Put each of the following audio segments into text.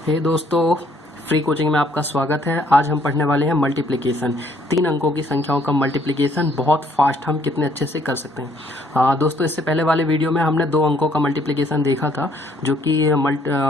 हे दोस्तों, free coaching में आपका स्वागत है। आज हम पढ़ने वाले हैं मल्टीप्लिकेशन। 3 अंकों की संख्याओं का मल्टीप्लिकेशन बहुत फास्ट हम कितने अच्छे से कर सकते हैं। दोस्तों, इससे पहले वाले वीडियो में हमने 2 अंकों का मल्टीप्लिकेशन देखा था, जो कि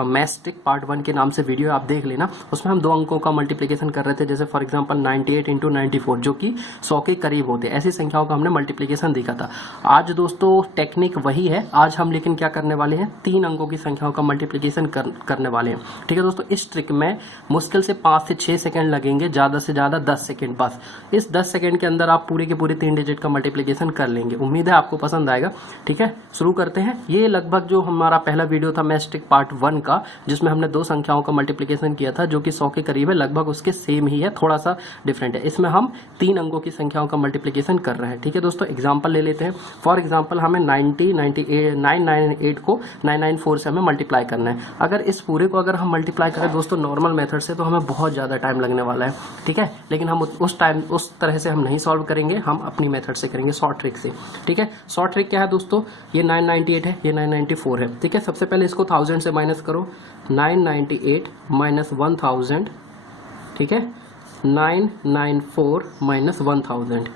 मैस्टिक पार्ट 1 के नाम से वीडियो आप देख लेना। उसमें हम 2 अंकों का मल्टीप्लिकेशन कर रहे थे, जैसे फॉर एग्जाम्पल 98 इंटू 94, जो कि 100 के करीब होते हैं। ऐसी संख्याओं का हमने मल्टीप्लिकेशन देखा था। आज दोस्तों टेक्निक वही है। आज हम लेकिन क्या करने वाले हैं, 3 अंकों की संख्याओं का मल्टीप्लिकेशन करने वाले हैं। ठीक है दोस्तों, इस ट्रिक में मुश्किल से 5 से 6 सेकंड लगेंगे, ज्यादा से ज्यादा 10 सेकंड बस। इस 10 सेकंड के अंदर आप पूरे के पूरे 3 डिजिट का मल्टीप्लिकेशन कर लेंगे। उम्मीद है आपको पसंद आएगा। ठीक है, शुरू करते हैं। ये लगभग जो हमारा पहला वीडियो था मैस्टिक पार्ट 1 का, जिसमें हमने 2 संख्याओं का मल्टीप्लिकेशन किया था, जो कि 100 के करीब है, लगभग उसके सेम ही है, थोड़ा सा डिफरेंट है। इसमें हम 3 अंकों की संख्याओं का मल्टीप्लिकेशन कर रहे हैं। ठीक है दोस्तों, एग्जाम्पल ले लेते हैं। फॉर एग्जाम्पल हमें 998 को 994 से हमें मल्टीप्लाई करना है। अगर इस पूरे को अगर हम मल्टीप्लाई करें दोस्तों नॉर्मल मेथड से, तो हमें बहुत ज्यादा टाइम लगने वाला है। ठीक है, लेकिन हम उस तरह से हम नहीं सॉल्व करेंगे, हम अपनी मेथड से करेंगे, शॉर्ट ट्रिक से। ठीक है, शॉर्ट ट्रिक क्या है दोस्तों, ये 998 है, ये 994 है। ठीक है, सबसे पहले इसको 1000 से माइनस करो। 998 माइनस 1000, ठीक है, 994 माइनस 1000।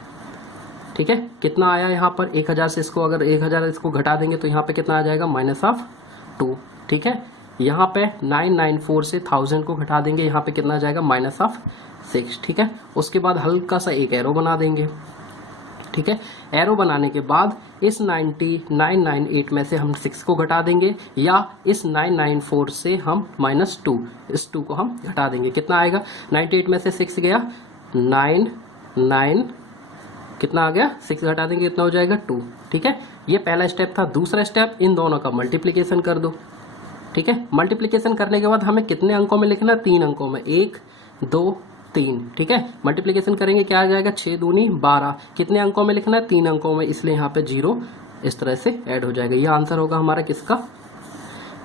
ठीक है, कितना आया यहाँ पर 1000 से, इसको अगर 1000 इसको घटा देंगे तो यहाँ पे कितना आ जाएगा, -2। ठीक है, यहाँ पे 994 से 1000 को घटा देंगे, यहाँ पे कितना आ जाएगा, -6। ठीक है, उसके बाद हल्का सा एक एरो बना देंगे। ठीक है, एरो बनाने के बाद इस 998 में से हम 6 को घटा देंगे, या इस 994 से हम -2, इस 2 को हम घटा देंगे। कितना आएगा, 98 में से 6 गया 9 कितना आ गया, 6 घटा देंगे, कितना हो जाएगा 2। ठीक है, ये पहला स्टेप था। दूसरा स्टेप, इन दोनों का मल्टीप्लिकेशन कर दो। ठीक है, मल्टीप्लिकेशन करने के बाद हमें कितने अंकों में लिखना है, 3 अंकों में, 1 2 3। ठीक है, मल्टीप्लिकेशन करेंगे, क्या आ जाएगा, 6 दूनी 12। कितने अंकों में लिखना है, 3 अंकों में, इसलिए यहाँ पे 0 इस तरह से ऐड हो जाएगा। ये आंसर होगा हमारा किसका,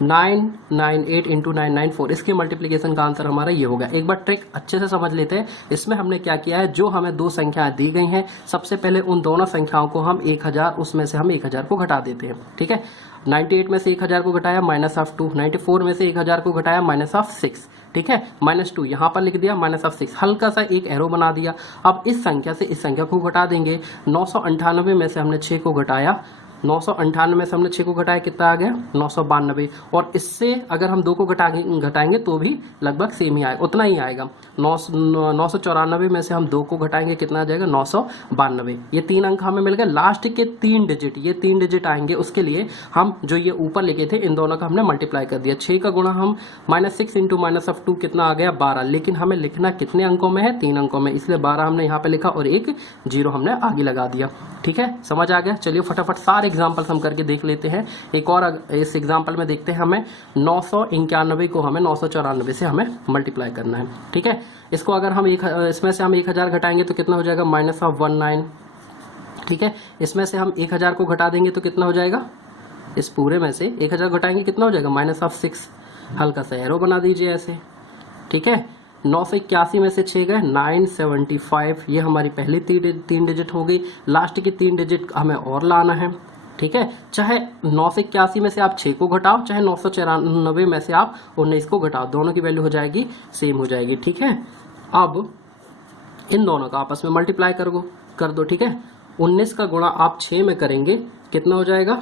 998 इंटू 994। इसके मल्टीप्लिकेशन का आंसर हमारा ये होगा। एक बार ट्रिक अच्छे से समझ लेते हैं। इसमें हमने क्या किया है, जो हमें 2 संख्याएं दी गई हैं, सबसे पहले उन दोनों संख्याओं को हम 1000, उसमें से हम 1000 को घटा देते हैं। ठीक है, 98 में से 1000 को घटाया -2, 94 में से 1000 को घटाया -6। ठीक है, -2 यहाँ पर लिख दिया, -6, हल्का सा एक एरो बना दिया। अब इस संख्या से इस संख्या को घटा देंगे। 998 में से हमने 6 को घटाया, 998 में से हमने 6 को घटाया, कितना आ गया, 992। और इससे अगर हम 2 को घटाएंगे तो भी लगभग सेम ही आएगा, उतना ही आएगा। 994 में से हम 2 को घटाएंगे, कितना आ जाएगा, 992। ये 3 अंक हमें मिल गए। लास्ट के 3 डिजिट, ये 3 डिजिट आएंगे, उसके लिए हम जो ये ऊपर लिखे थे, इन दोनों का हमने मल्टीप्लाई कर दिया। 6 का गुणा हम -6 इंटू -2, कितना आ गया, 12। लेकिन हमें लिखना कितने अंकों में है, 3 अंकों में, इसलिए 12 हमने यहाँ पे लिखा और एक 0 हमने आगे लगा दिया। ठीक है, समझ आ गया। चलिए फटाफट सारे एग्जाम्पल्स हम करके देख लेते हैं। एक और इस एग्जाम्पल में देखते हैं, हमें 991 को हमें 994 से हमें मल्टीप्लाई करना है। ठीक है, इसको अगर हम इसमें से हम 1000 घटाएंगे तो कितना हो जाएगा, -19। ठीक है, इसमें से हम 1000 को घटा देंगे तो कितना हो जाएगा, इस पूरे में से 1000 घटाएंगे, कितना हो जाएगा, -6। हल्का सा एरो बना दीजिए ऐसे। ठीक है, 981 में से 6 गए 975। ये हमारी पहली 3 डिजिट हो गई। लास्ट की 3 डिजिट हमें और लाना है। ठीक है, चाहे 981 में से आप 6 को घटाओ, चाहे 994 में से आप 19 को घटाओ, दोनों की वैल्यू हो जाएगी सेम हो जाएगी। ठीक है, अब इन दोनों का आपस में मल्टीप्लाई कर दो। ठीक है, 19 का गुणा आप 6 में करेंगे, कितना हो जाएगा,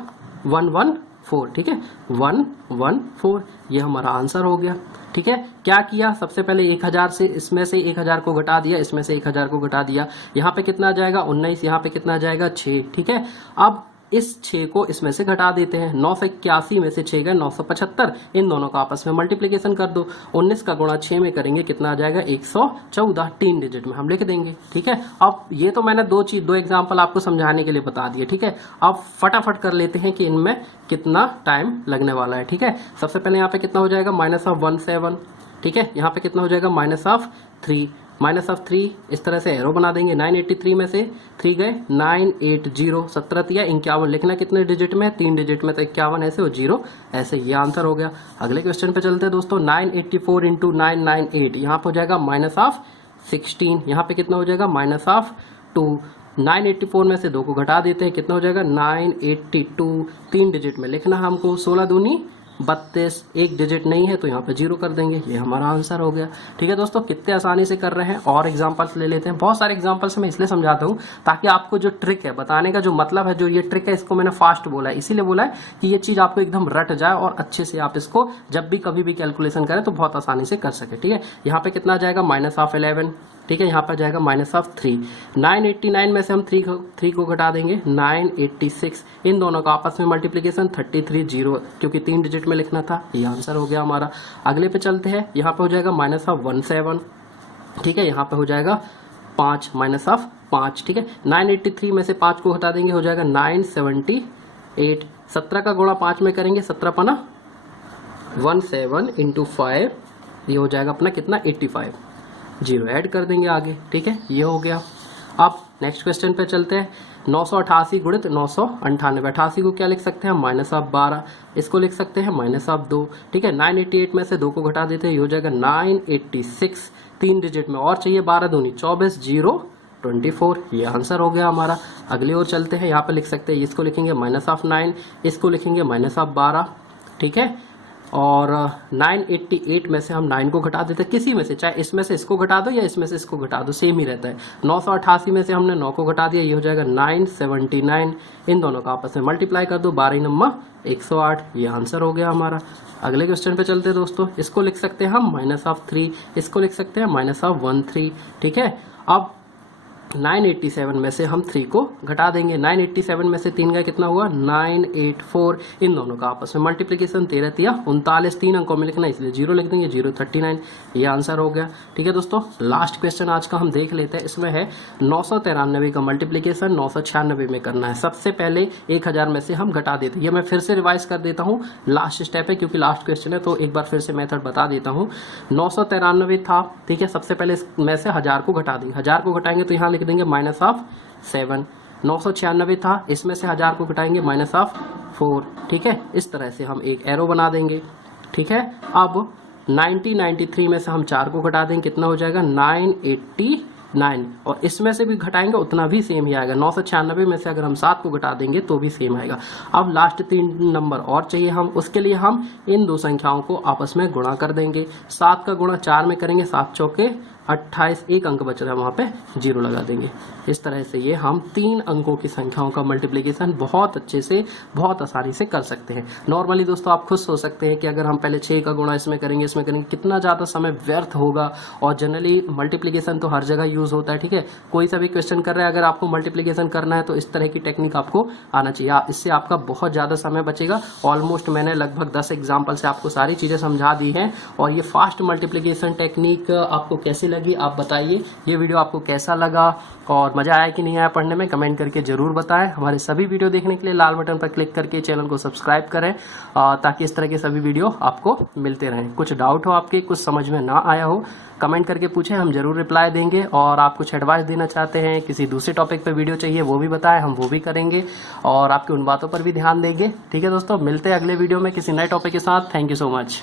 114। ठीक है, 114, ये हमारा आंसर हो गया। ठीक है, क्या किया, सबसे पहले 1000 से इसमें से 1000 को घटा दिया, इसमें से 1000 को घटा दिया, यहाँ पे कितना आ जाएगा, 19, यहाँ पे कितना आ जाएगा, 6। ठीक है, अब इस 6 को इसमें से घटा देते हैं। 981 में से 6 गए 975। इन दोनों का आपस में मल्टीप्लिकेशन कर दो। 19 का गुणा 6 में करेंगे, कितना आ जाएगा, 114। 3 डिजिट में हम लिख देंगे। ठीक है, अब ये तो मैंने 2 एग्जाम्पल आपको समझाने के लिए बता दिए। ठीक है, अब फटाफट कर लेते हैं कि इनमें कितना टाइम लगने वाला है। ठीक है, सबसे पहले यहाँ पे कितना हो जाएगा, -17। ठीक है, यहाँ पे कितना हो जाएगा, -3। -3, इस तरह से एरो बना देंगे। 983 में से 3 गए 980, 17 या 51। लिखना कितने डिजिट में, 3 डिजिट में, तो 51 ऐसे और 0 ऐसे। ये आंसर हो गया। अगले क्वेश्चन पे चलते हैं दोस्तों। 984 इंटू 998, यहाँ पे हो जाएगा -16। यहाँ पे कितना हो जाएगा, -2। 984 में से 2 को घटा देते हैं, कितना हो जाएगा, 982। 3 डिजिट में लिखना हमको। 16 दूनी 32, एक डिजिट नहीं है तो यहाँ पे 0 कर देंगे, ये हमारा आंसर हो गया। ठीक है दोस्तों, कितने आसानी से कर रहे हैं। और एग्जांपल्स ले लेते हैं, बहुत सारे एग्जांपल्स मैं इसलिए समझाता हूँ ताकि आपको जो ट्रिक है बताने का जो मतलब है, जो ये ट्रिक है, इसको मैंने फास्ट बोला है, इसीलिए बोला है कि ये चीज आपको एकदम रट जाए और अच्छे से आप इसको जब भी कभी भी कैलकुलेशन करें तो बहुत आसानी से कर सके। ठीक है, यहाँ पे कितना जाएगा -11, ठीक है, यहाँ पर जाएगा -3। 989 में से हम 3 को घटा देंगे, 986। इन दोनों का आपस में मल्टीप्लीकेशन 33 क्योंकि 3 डिजिट में लिखना था, ये आंसर हो गया हमारा। अगले पे चलते हैं, यहाँ पे हो जाएगा -17, ठीक है, यहाँ पे हो जाएगा 5 -5, ठीक है। 983 में से 5 को हटा देंगे, हो जाएगा 978। 17 का गुणा 5 में करेंगे, 17 पना 17 × 5, ये हो जाएगा अपना कितना 85, 0 ऐड कर देंगे आगे। ठीक है, ये हो गया। अब नेक्स्ट क्वेश्चन पे चलते हैं। 988 गुणित 998, 88 को क्या लिख सकते हैं हम -12, इसको लिख सकते हैं -2। ठीक है, 988 में से 2 को घटा देते हैं, ये हो जाएगा 986। 3 डिजिट में और चाहिए, 12 दूनी 24, 0 24, ये आंसर हो गया हमारा। अगले और चलते हैं, यहाँ पे लिख सकते हैं, इसको लिखेंगे -9, इसको लिखेंगे -12। ठीक है, और 988 में से हम 9 को घटा देते हैं, किसी में से, चाहे इसमें से इसको घटा दो या इसमें से इसको घटा दो, सेम ही रहता है। 988 में से हमने 9 को घटा दिया, ये हो जाएगा 979। इन दोनों का आपस में मल्टीप्लाई कर दो, 12 9 108, ये आंसर हो गया हमारा। अगले क्वेश्चन पे चलते हैं दोस्तों, इसको लिख सकते हैं हम -3, इसको लिख सकते हैं -13। ठीक है, अब 987 में से हम 3 को घटा देंगे, 987 में से 3 का कितना हुआ 984। इन दोनों का आपस में मल्टीप्लिकेशन 13 × 39, 3 अंकों में लिखना, इसलिए 0 लिख देंगे, 039, ये आंसर हो गया। ठीक है दोस्तों, लास्ट क्वेश्चन आज का हम देख लेते हैं। इसमें है 993 का मल्टीप्लिकेशन 996 में करना है। सबसे पहले 1000 में से हम घटा देते हैं, ये मैं फिर से रिवाइज कर देता हूँ, लास्ट स्टेप है क्योंकि लास्ट क्वेश्चन है, तो एक बार फिर से मेथड बता देता हूँ। 993 था, ठीक है, सबसे पहले इसमें से 1000 को घटा देंगे, 1000 को घटाएंगे तो यहाँ लिख देंगे -7। 996 था, इसमें से 1000 को घटाएंगे -4। ठीक है, इस तरह से हम एक एरो बना देंगे। ठीक है, अब 9093 में से हम 4 को घटा देंगे, कितना हो जाएगा 989, और इसमें से भी घटाएंगे उतना भी सेम ही आएगा। 996 में से अगर हम 7 को घटा देंगे तो भी सेम आएगा। अब लास्ट 3 नंबर और चाहिए हम, उसके लिए हम इन दो संख्याओं को आपस में गुणा कर देंगे। 7 का गुणा 4 में करेंगे, 7 चौके 28, एक अंक बच रहा है, वहां पे 0 लगा देंगे। इस तरह से ये हम 3 अंकों की संख्याओं का मल्टीप्लिकेशन बहुत अच्छे से, बहुत आसानी से कर सकते हैं। नॉर्मली दोस्तों आप खुद सोच सकते हैं कि अगर हम पहले 6 का गुणा इसमें करेंगे, इसमें करेंगे, कितना ज़्यादा समय व्यर्थ होगा। और जनरली मल्टीप्लिकेशन तो हर जगह यूज होता है। ठीक है, कोई सा भी क्वेश्चन कर रहे हैं, अगर आपको मल्टीप्लिकेशन करना है तो इस तरह की टेक्निक आपको आना चाहिए, इससे आपका बहुत ज़्यादा समय बचेगा। ऑलमोस्ट मैंने लगभग 10 एग्जाम्पल से आपको सारी चीज़ें समझा दी हैं। और ये फास्ट मल्टीप्लिकेशन टेक्निक आपको कैसी लगी आप बताइए। ये वीडियो आपको कैसा लगा और मजा आया कि नहीं आया पढ़ने में, कमेंट करके जरूर बताएं। हमारे सभी वीडियो देखने के लिए लाल बटन पर क्लिक करके चैनल को सब्सक्राइब करें ताकि इस तरह के सभी वीडियो आपको मिलते रहें। कुछ डाउट हो आपके, कुछ समझ में ना आया हो, कमेंट करके पूछें, हम जरूर रिप्लाई देंगे। और आप कुछ एडवाइस देना चाहते हैं, किसी दूसरे टॉपिक पे वीडियो चाहिए, वो भी बताएं, हम वो भी करेंगे और आपकी उन बातों पर भी ध्यान देंगे। ठीक है दोस्तों, मिलते हैं अगले वीडियो में किसी नए टॉपिक के साथ। Thank you so much.